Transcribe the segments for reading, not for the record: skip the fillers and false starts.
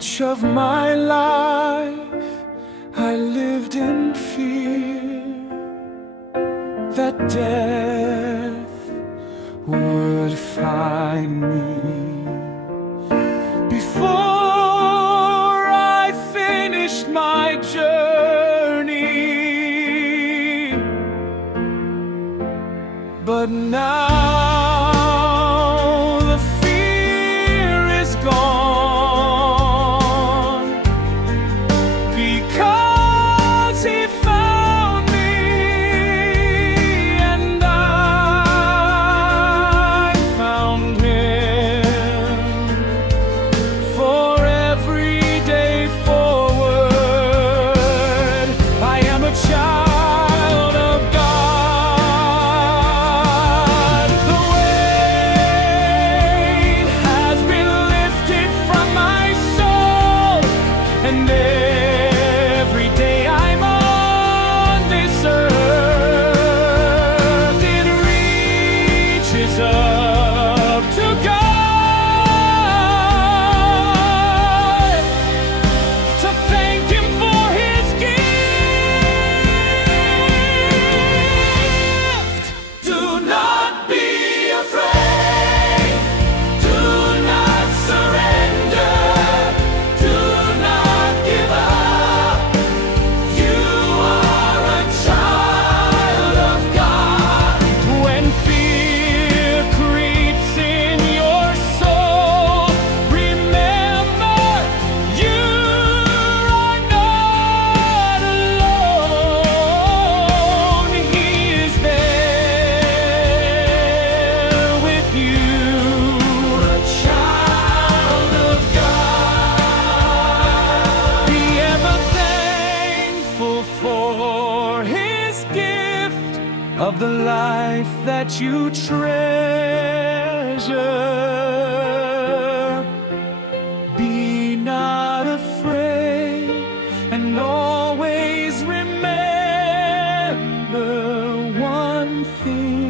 Much of my life I lived in fear that death would find me before I finished my journey. But now the fear is gone, because He found me, and I found Him. For every day forward, I am a child of God. The weight has been lifted from my soul, and every day I'm on this earth, it reaches up to God to thank Him for His gift. Do not be afraid. Do not surrender. Do not give up. You are a child of God. When fear creeps in your soul, remember you are not alone. He is there with you, a child of God. Be ever thankful for His gift of the life that you treasure. Be not afraid, and always remember one thing: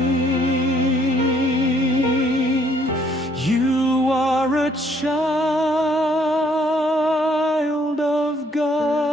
you are a child of God.